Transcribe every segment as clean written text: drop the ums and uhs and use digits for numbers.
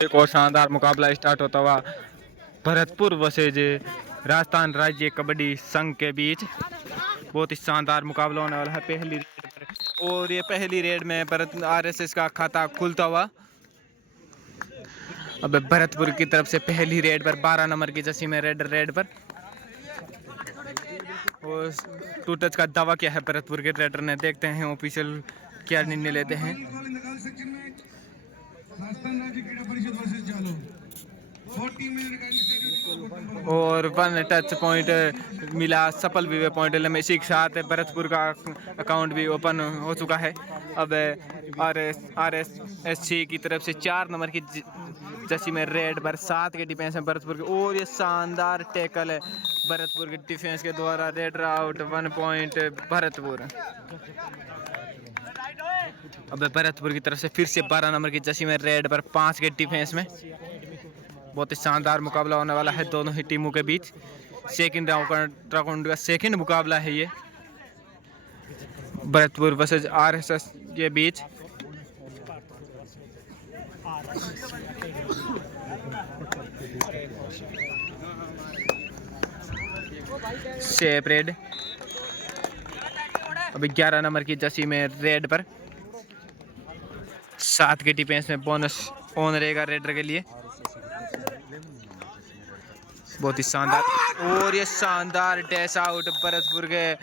एक और शानदार मुकाबला स्टार्ट होता हुआ भरतपुर वर्सेज राजस्थान राज्य कबड्डी संघ के बीच। बहुत ही शानदार मुकाबला होने वाला है पहली रेड पर, और ये पहली रेड में भरत आरएसएस का खाता खुलता हुआ। अब भरतपुर की तरफ से पहली रेड पर 12 नंबर की जर्सी में रेड पर और टू टच का दावा किया है भरतपुर के रेडर ने। देखते हैं ऑफिशियल क्या निर्णय लेते हैं। और 1 टच पॉइंट मिला सफल विवे पॉइंट में, इसी के साथ भरतपुर का अकाउंट भी ओपन हो चुका है। अब RSSC की तरफ से 4 नंबर की जर्सी में रेड पर 7 के डिफेंस में भरतपुर के, और ये शानदार टैकल है भरतपुर के डिफेंस के द्वारा। Red out 1 point Bharatpur. अब भरतपुर की तरफ से फिर से 12 नंबर की जर्सी में रेड पर 5 के डिफेंस में। बहुत ही शानदार मुकाबला होने वाला है दोनों ही टीमों के बीच। सेकंड राउंड का सेकंड मुकाबला है ये भरतपुर वर्सेज RSS के बीच। Safe red. अभी 11 नंबर की जर्सी में रेड पर 7 के डिफेंस में बोनस ऑन रहेगा रेडर के लिए। बहुत ही शानदार, और ये शानदार डैश आउट भरतपुर के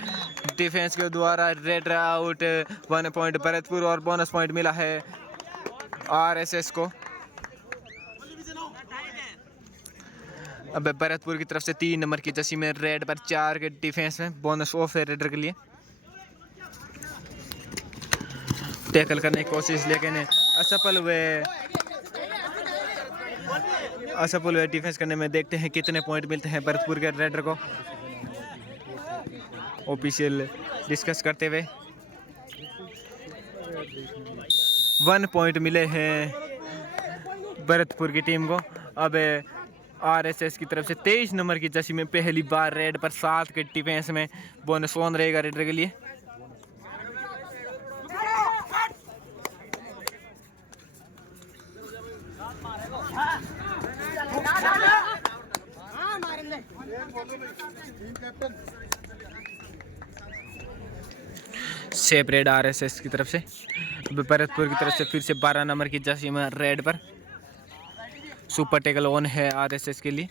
डिफेंस के द्वारा। रेड आउट 1 पॉइंट भरतपुर, और बोनस पॉइंट मिला है RSS को। अब भरतपुर की तरफ से 3 नंबर की जर्सी में रेड पर 4 के डिफेंस में बोनस ऑफ है रेडर के लिए। टैकल करने की कोशिश लेकिन असफल हुए डिफेंस करने में। देखते हैं कितने पॉइंट मिलते हैं भरतपुर के रेडर को ऑफिशियल डिस्कस करते हुए। 1 पॉइंट मिले हैं भरतपुर की टीम को। अब RSS की तरफ से 23 नंबर की जर्सी में पहली बार रेड पर 7 के डिफेंस में बोनस ऑन रहेगा रेडर के लिए। सेफ रेड RSS की तरफ से। भरतपुर की तरफ से फिर से 12 नंबर की जर्सी में रेड पर सुपर टैकल ऑन है RSS के लिए।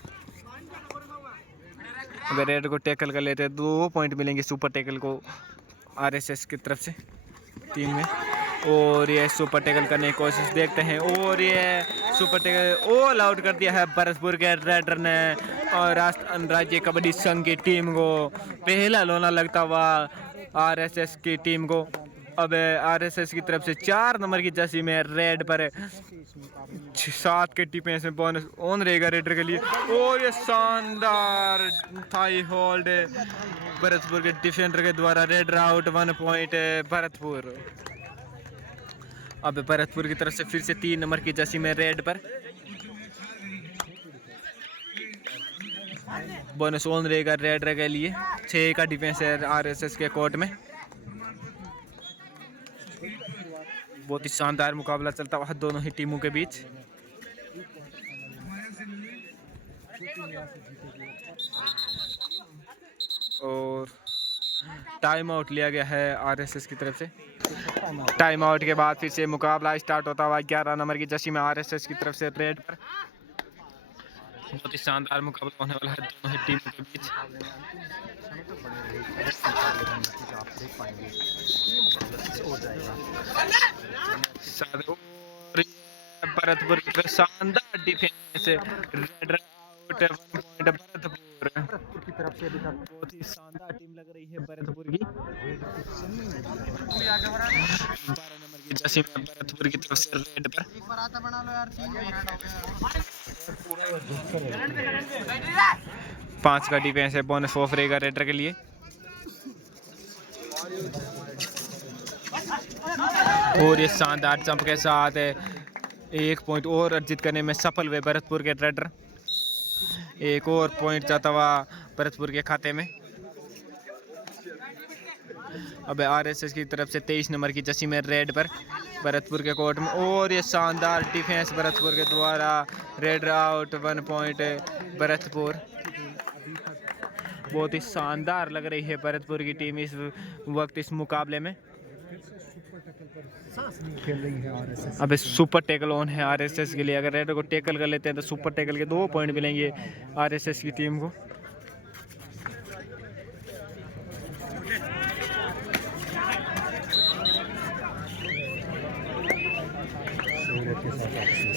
अगर रेड को टैकल कर लेते हैं 2 पॉइंट मिलेंगे सुपर टैकल को RSS की तरफ से टीम में। और ये सुपर टैकल करने की कोशिश देखते हैं, और ये सुपर टैकल ऑल आउट कर दिया है भरतपुर के रेडर ने। और राजस्थान राज्य कबड्डी संघ की टीम को पहला लोना लगता हुआ RSS की टीम को। अब RSS की तरफ से 4 नंबर की जर्सी में रेड पर 7 के डिफेंस में बोनस ऑन रहेगा रेडर के लिए। और ये शानदार थाई होल्ड भरतपुर के डिफेंडर के द्वारा। Red out 1 point Bharatpur. अब भरतपुर की तरफ से फिर से 3 नंबर की जर्सी में रेड पर बोनस ऑन रहेगा रेडर के लिए। 6 का डिफेंस है RSS के कोर्ट में। बहुत ही शानदार मुकाबला चलता हुआ दोनों ही टीमों के बीच। और टाइम आउट लिया गया है RSS की तरफ से। टाइम आउट के बाद फिर से मुकाबला स्टार्ट होता हुआ 11 नंबर की जर्सी में RSS की तरफ से रेड पर। बहुत ही शानदार मुकाबला होने वाला है दोनों ही टीमों के बीच। भरतपुर की तरफ शानदार defence, red out 1 point Bharatpur की तरफ से। बहुत ही शानदार टीम लग रही है भरतपुर की। 12 नंबर की जर्सी में भरतपुर की तरफ से रेड पर 5 का डिफेंस है। बोनस ऑफ रहेगा रेडर के लिए। और ये शानदार जंप के साथ 1 पॉइंट और अर्जित करने में सफल हुए भरतपुर के रेडर। 1 और पॉइंट जाता हुआ भरतपुर के खाते में। अब आरएसएस की तरफ से 23 नंबर की जर्सी में रेड पर भरतपुर के कोर्ट में, और ये शानदार डिफेंस भरतपुर के द्वारा। Red out, 1 point Bharatpur. बहुत ही शानदार लग रही है भरतपुर की टीम इस वक्त इस मुकाबले में। अब सुपर टैकल ऑन है आरएसएस के लिए। अगर रेड को टैकल कर लेते हैं तो सुपर टैकल के 2 पॉइंट मिलेंगे आरएसएस की टीम को।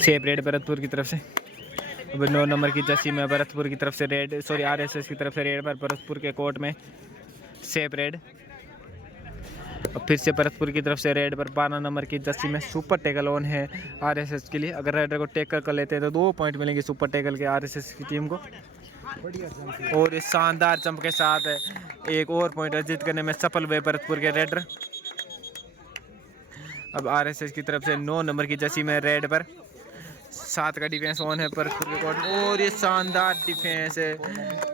सेफ रेड भरतपुर की तरफ से। अब 9 नंबर की जर्सी में भरतपुर की तरफ से रेड, सॉरी आरएसएस की तरफ से रेड पर भरतपुर के कोर्ट में सेफ रेड। और फिर से भरतपुर की तरफ से रेड पर 12 नंबर की जर्सी में सुपर टैकल ऑन है आरएसएस के लिए। अगर रेड को टैकल कर लेते हैं तो 2 पॉइंट मिलेंगे सुपर टैकल के आरएसएस की टीम को। और इस शानदार जंप के साथ एक और पॉइंट अर्जित करने में सफल हुए भरतपुर के रेडर। अब आरएसएस की तरफ से 9 नंबर की जर्सी में रेड पर 7 का डिफेंस ऑन है भरतपुर के कोर्ट में, और ये शानदार डिफेंस है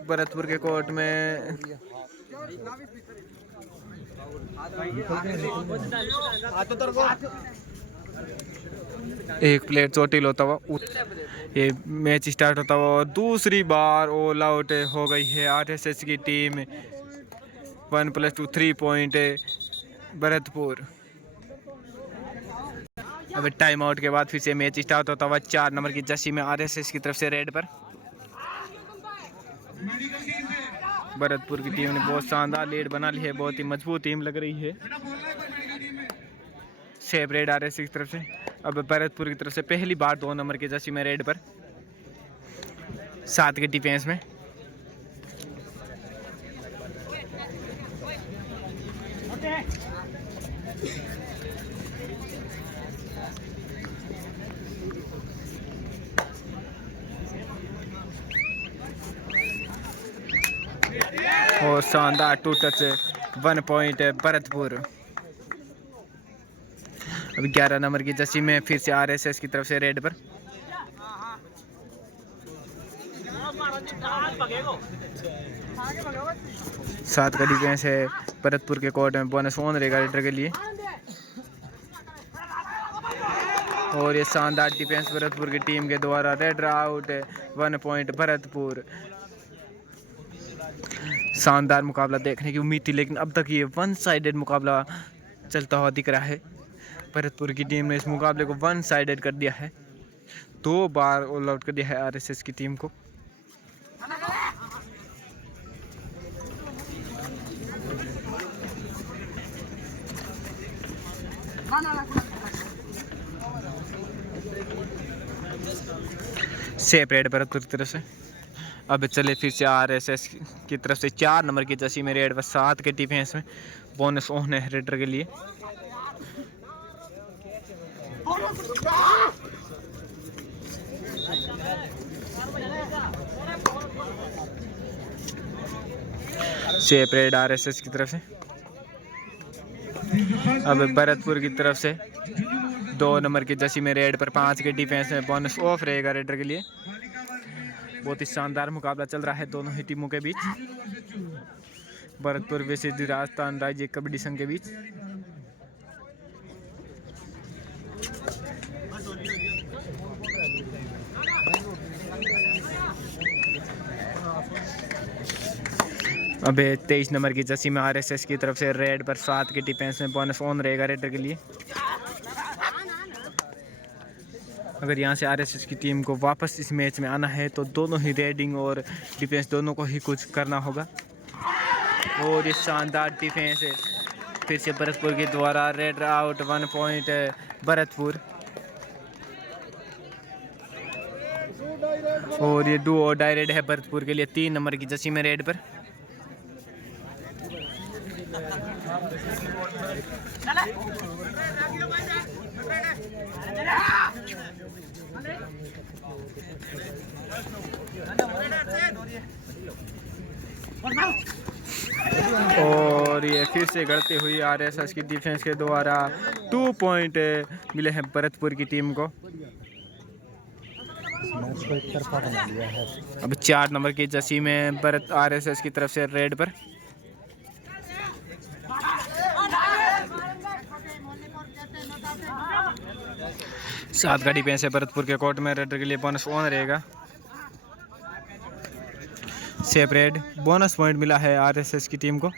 भरतपुर के कोर्ट में। एक प्लेयर चोटिल होता हुआ ये मैच स्टार्ट होता हुआ और दूसरी बार ऑल आउट हो गई है आरएसएस की टीम। 1+2 3 पॉइंट भरतपुर। अब टाइम आउट के बाद फिर से मैच स्टार्ट होता हुआ 4 नंबर की जर्सी में आरएसएस की तरफ से रेड पर। भरतपुर की टीम ने बहुत शानदार लीड बना ली है, बहुत ही मजबूत टीम लग रही है। सेफ रेड आरएसएस की तरफ से। अब भरतपुर की तरफ से पहली बार 2 नंबर की जर्सी में रेड पर 7 के डिफेंस में। और शानदार 2 टच 1 पॉइंट भरतपुर। अभी 11 नंबर की जर्सी में फिर से आरएसएस की तरफ से रेड पर। सात का डिफेंस है भरतपुर के कोर्ट में, बोनस ऑन रहेगा रेडर के लिए। और ये शानदार डिफेंस भरतपुर की टीम के द्वारा। Red out, 1 point Bharatpur. शानदार मुकाबला देखने की उम्मीद थी, लेकिन अब तक ये 1 साइडेड मुकाबला चलता हुआ दिख रहा है। भरतपुर की टीम ने इस मुकाबले को 1 साइडेड कर दिया है। 2 बार ऑल आउट कर दिया है आरएसएस की टीम को। सेफ रेड भरतपुर की तरफ से। अब चले फिर से आरएसएस की तरफ से 4 नंबर की जर्सी में रेड पर 7 के डिफेंस में। बोनस ऑन है रेडर के लिए। सेफ रेड आरएसएस की तरफ से। अब भरतपुर की तरफ से 2 नंबर की जर्सी में रेड पर 5 के डिफेंस में। बोनस ऑफ रहेगा रेडर के लिए। बहुत ही शानदार मुकाबला चल रहा है दोनों ही टीमों के बीच। भरतपुर वर्सेस राजस्थान राज्य कबड्डी संघ के बीच। अब 23 नंबर की जर्सी में आरएसएस की तरफ से रेड पर 7 के डिफेंस में। बोनस ऑन रहेगा रेडर के लिए। अगर यहाँ से आरएसएस की टीम को वापस इस मैच में आना है तो दोनों ही रेडिंग और डिफेंस दोनों को ही कुछ करना होगा। और ये शानदार डिफेंस है फिर से भरतपुर के द्वारा। Red out, 1 point Bharatpur. और ये डू और डाई रेड है भरतपुर के लिए 3 नंबर की जर्सी में रेड पर। और ये फिर से गढ़ती हुई आरएसएस की डिफेंस के द्वारा 2 पॉइंट मिले हैं भरतपुर की टीम को। अब 4 नंबर की जर्सी में आरएसएस की तरफ से रेड पर 7 का डिफेंस है भरतपुर के कोर्ट में। रेडर के लिए बोनस ऑन रहेगा। सेपरेट बोनस पॉइंट मिला है आरएसएस की टीम को।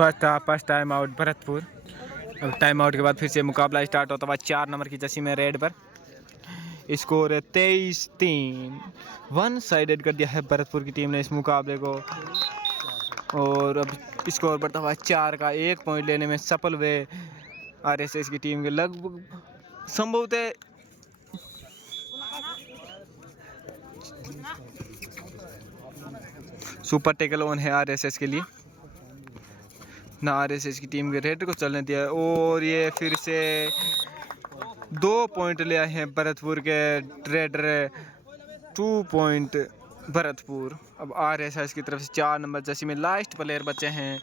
First time out Bharatpur. अब टाइम आउट के बाद फिर से मुकाबला स्टार्ट होता हुआ 4 नंबर की जर्सी में रेड पर। स्कोर है 23-3। वन साइडेड कर दिया है भरतपुर की टीम ने इस मुकाबले को। और अब स्कोर बढ़ता हुआ 4 का। 1 पॉइंट लेने में सफल हुए आरएसएस की टीम के। लगभग संभवतः सुपर टेकल ऑन है आरएसएस के लिए। ना आरएसएस की टीम के रेड को चलने दिया है। और ये फिर से 2 पॉइंट ले आए हैं भरतपुर के रेडर। 2 पॉइंट भरतपुर। अब आरएसएस की तरफ से 4 नंबर जर्सी में लास्ट प्लेयर बचे हैं।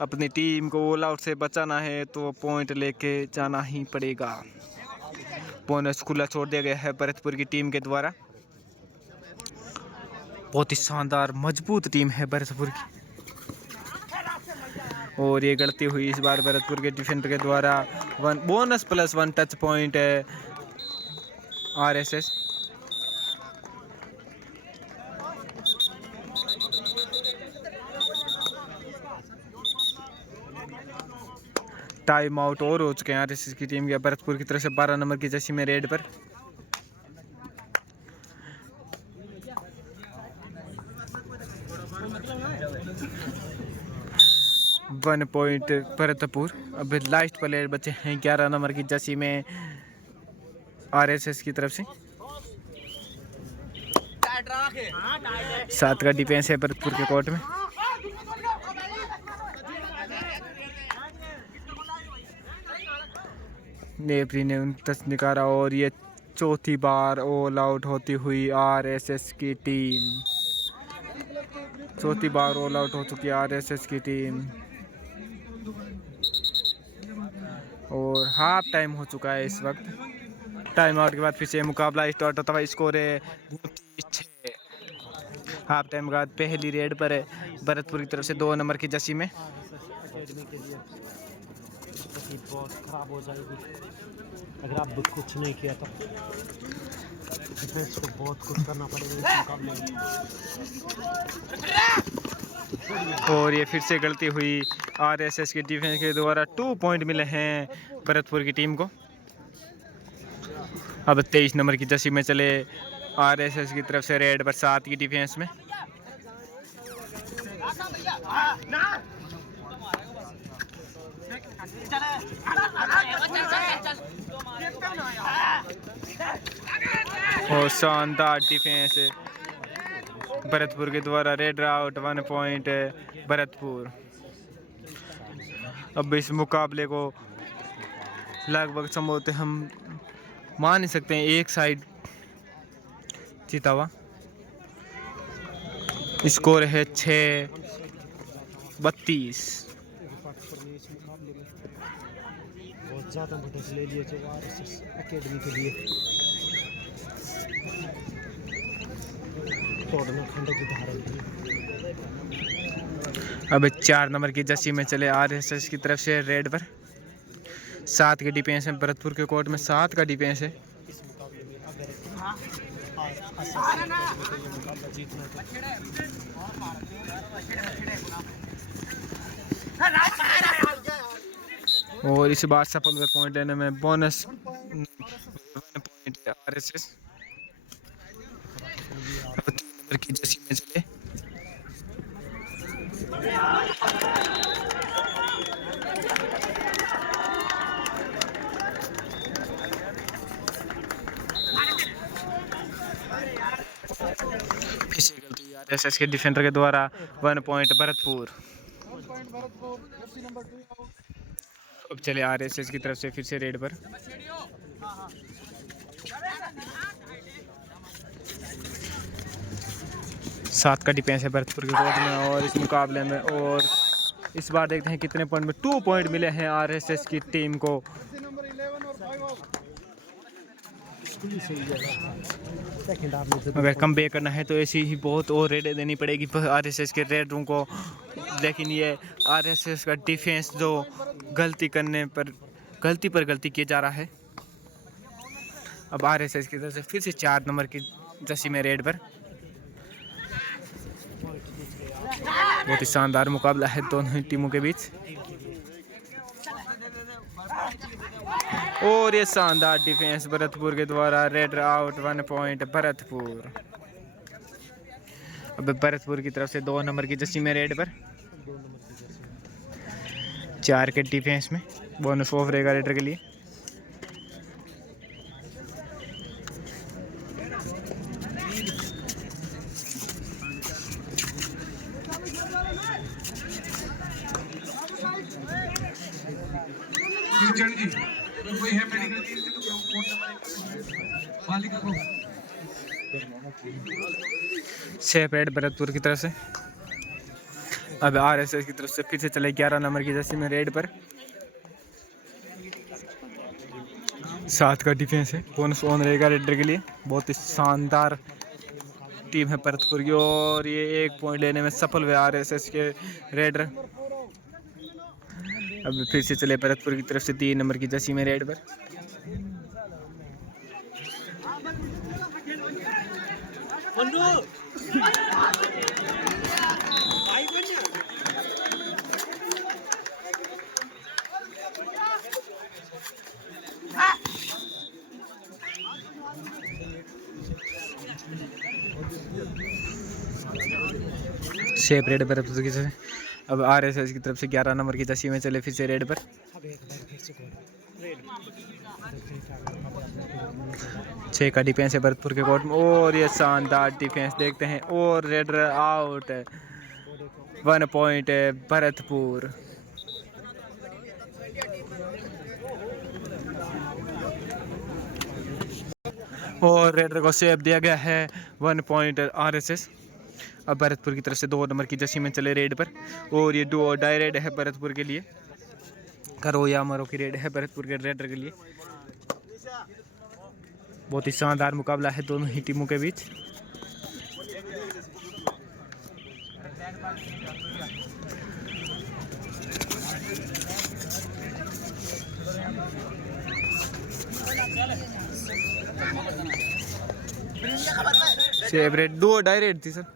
अपनी टीम को ऑल आउट से बचाना है तो पॉइंट लेके जाना ही पड़ेगा। बोनस खुला छोड़ दिया गया है भरतपुर की टीम के द्वारा। बहुत ही शानदार मजबूत टीम है भरतपुर की। और ये गलती हुई इस बार भरतपुर के डिफेंडर के द्वारा। बोनस +1 टच पॉइंट है आरएसएस। टाइम आउट और हो चुके हैं आरएसएस की टीम के। भरतपुर की तरफ से 12 नंबर की जर्सी में रेड पर। One point Bharatpur. अब लास्ट प्लेयर बचे हैं 11 नंबर की जर्सी में आरएसएस की तरफ से। 7 का डिफेंस है भरतपुर के कोर्ट में। नेपरी ने 29 निकाला और ये चौथी बार ऑल आउट होती हुई आरएसएस की टीम। चौथी बार ऑल आउट हो चुकी है आरएसएस की टीम। और हाफ टाइम हो चुका है इस वक्त। टाइम आउट के बाद फिर से मुकाबला स्टार्ट होता हुआ। स्कोर है 6। हाफ टाइम के बाद पहली रेड पर है भरतपुर की तरफ से 2 नंबर की जर्सी में। बहुत खराब हो जाएगी अगर आप कुछ नहीं किया तो। डिफेंस को बहुत कुछ करना पड़ेगा इस मुकाबले में। और ये फिर से गलती हुई आरएसएस के डिफेंस के द्वारा। 2 पॉइंट मिले हैं भरतपुर की टीम को। अब 23 नंबर की जर्सी में चले आरएसएस की तरफ से रेड पर 7 की डिफेंस में। और शानदार डिफेंस भरतपुर के द्वारा। Red out. 1 पॉइंट भरतपुर। अब इस मुकाबले को लगभग संभवतः हम मान नहीं सकते हैं एक साइड जीता हुआ। स्कोर है 6-32। बहुत ज़्यादा मदद ले लिए जो आरएसएस एकेडमी के लिए। तोड़ना खंड की धारण। अब 4 नंबर की जर्सी में चले आरएसएस की तरफ से रेड पर। 7 के डिफेंस है भरतपुर के कोर्ट में। 7 का डिफेंस है। इस मुकाबले में अगर मुकाबला जीतना और इस बार सफल हुए पॉइंट लेने में। Bonus point RSS. 3 नंबर की जर्सी में चले। आरएसएस के डिफेंडर के द्वारा। 1 पॉइंट भरतपुर। अब चले आरएसएस की तरफ से फिर से रेड पर। 7 का डिफेंस है भरतपुर के कोर्ट में और इस मुकाबले में। और इस बार देखते हैं कितने पॉइंट में 2 पॉइंट मिले हैं आरएसएस की टीम को। अगर कम बैक करना है तो ऐसी ही बहुत और रेडें देनी पड़ेगी आरएसएस के रेडरों को। लेकिन ये आरएसएस का डिफेंस जो गलती पर गलती किया जा रहा है। अब आरएसएस की तरफ से फिर से 4 नंबर की जर्सी में रेड पर। बहुत ही शानदार मुकाबला है दोनों टीमों के बीच। और ये शानदार डिफेंस भरतपुर के द्वारा। Red out 1 point Bharatpur. अब भरतपुर की तरफ से 2 नंबर की जर्सी में रेड पर 4 के डिफेंस में बोनस ऑफ रहेगा रेडर के लिए। सेपरेट भरतपुर की तरफ से। अब आरएसएस की तरफ से फिर से चले 11 नंबर की जर्सी में रेड पर 7 का डिफेंस है। बोनस ऑन रहेगा रेडर के लिए। बहुत ही शानदार टीम है भरतपुर की और ये 1 पॉइंट लेने में सफल हुए आरएसएस के रेडर। अब फिर से चले भरतपुर की तरफ से 3 नंबर की जर्सी में रेड पर शेप रेड भरतपुर की तरफ। अब आरएसएस की तरफ से 11 नंबर की जर्सी में चले फिर से रेड पर 6 का डिफेंस है भरतपुर के कोर्ट में। और ये शानदार डिफेंस देखते हैं और रेड आउट 1 पॉइंट है भरतपुर। और रेडर को सेव दिया गया है 1 पॉइंट आरएसएस। अब भरतपुर की तरफ से 2 नंबर की जर्सी में चले रेड पर और ये डू और डाई रेड है भरतपुर के लिए। करो या मरो की रेड है भरतपुर के रेडर के लिए। बहुत ही शानदार मुकाबला है दोनों ही टीमों के बीच। सेव रेड 2 डाई रेड थी सर।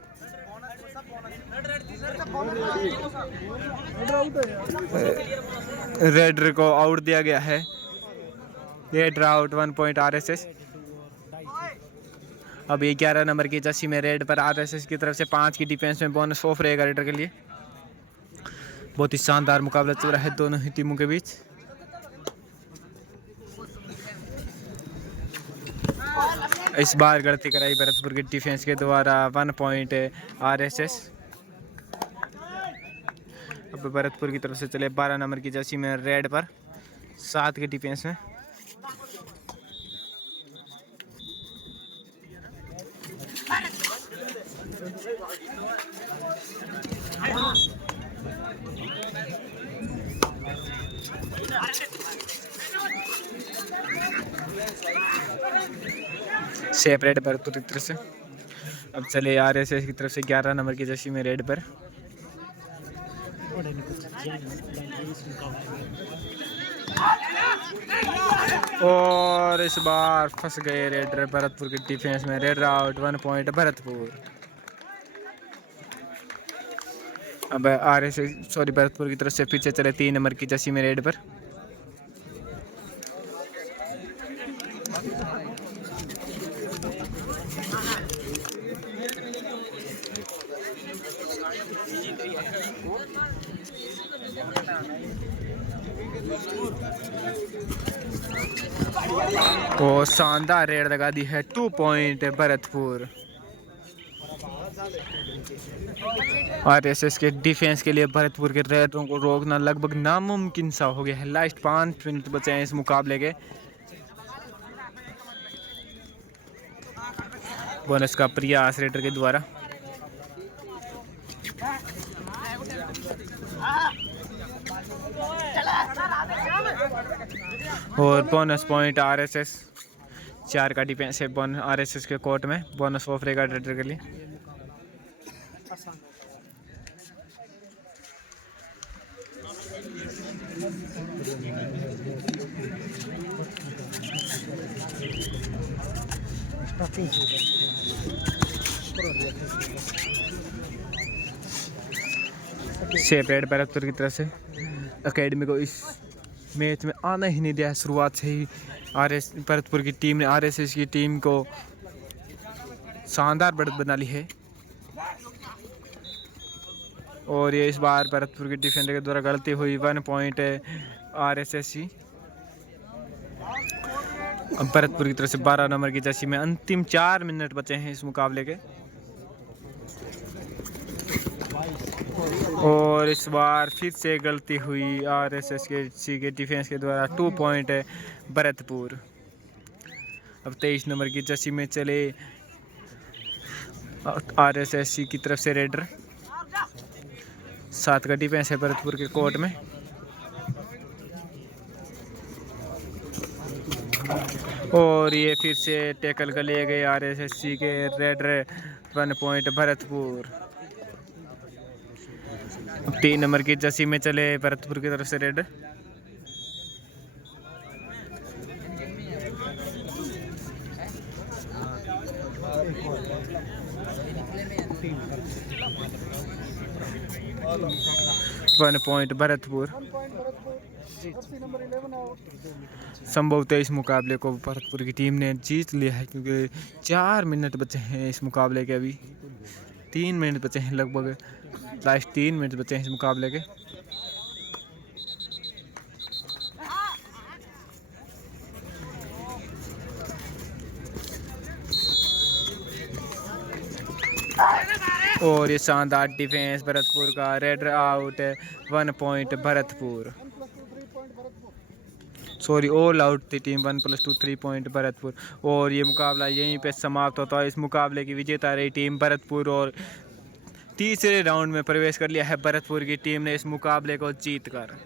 रेडर को आउट दिया गया है। Red out 1 point RSS. अब ये 11 नंबर की जर्सी में रेड पर आरएसएस की तरफ से 5 की डिफेंस में बोनस ऑफ रहेगा रेडर के लिए। बहुत ही शानदार मुकाबला चल रहा है दोनों ही टीमों के बीच। इस बार गलती कराई भरतपुर की डिफेंस के द्वारा 1 पॉइंट आरएसएस। अब भरतपुर की तरफ से चले 12 नंबर की जर्सी में रेड पर 7 के डिफेंस में सेपरेट भरतपुर की तरफ से। अब चले आरएसएस की तरफ से 11 नंबर की जर्सी में रेड पर और इस बार फंस गए रेडर भरतपुर की डिफेंस में। Red out 1 point Bharatpur. अब आरएसएस भरतपुर की तरफ से पीछे चले 3 नंबर की जर्सी में रेड पर और शानदार रेड लगा दी है 2 पॉइंट भरतपुर। आरएसएस के डिफेंस के लिए भरतपुर के रेडरों को रोकना लगभग नामुमकिन सा हो गया है। लास्ट 5 मिनट बचे हैं इस मुकाबले के। बोनस का प्रयास रेडर के द्वारा। और बोनस पॉइंट आरएसएस, 4 का डिफेंस है बोनस आरएसएस के कोर्ट में, बोनस ऑफ रहेगा रेडर के लिए। सेपरेट भरतपुर की तरफ से एकेडमी को इस मैच में आना ही नहीं दिया। शुरुआत से ही भरतपुर की टीम ने आरएसएस की टीम को शानदार बढ़त बना ली है। और ये इस बार भरतपुर के डिफेंडर के द्वारा गलती हुई, 1 पॉइंट आरएसएस ही। अब भरतपुर की तरफ से 12 नंबर की जर्सी में अंतिम 4 मिनट बचे हैं इस मुकाबले के। और इस बार फिर से गलती हुई आरएसएस के डिफेंस के द्वारा, 2 पॉइंट है भरतपुर। अब 23 नंबर की जर्सी में चले आरएसएस की तरफ से रेडर, 7 का डिफेंस है भरतपुर के कोर्ट में। और ये फिर से टैकल कर लिए गए आरएसएस के रेडर, 1 पॉइंट भरतपुर। 3 नंबर की जर्सी में चले भरतपुर की तरफ से रेडर। One point Bharatpur. संभवतः इस मुकाबले को भरतपुर की टीम ने जीत लिया है, क्योंकि 4 मिनट बचे हैं इस मुकाबले के। अभी 3 मिनट बचे हैं, लगभग लास्ट 3 मिनट बचे हैं इस मुकाबले के। और ये शानदार डिफेंस भरतपुर का, रेडर आउट है, 1 point Bharatpur. Sorry, all out थी टीम, 1+2 3 पॉइंट भरतपुर। और ये मुकाबला यहीं पे समाप्त होता है। इस मुकाबले की विजेता रही टीम भरतपुर और तीसरे राउंड में प्रवेश कर लिया है भरतपुर की टीम ने इस मुकाबले को जीतकर।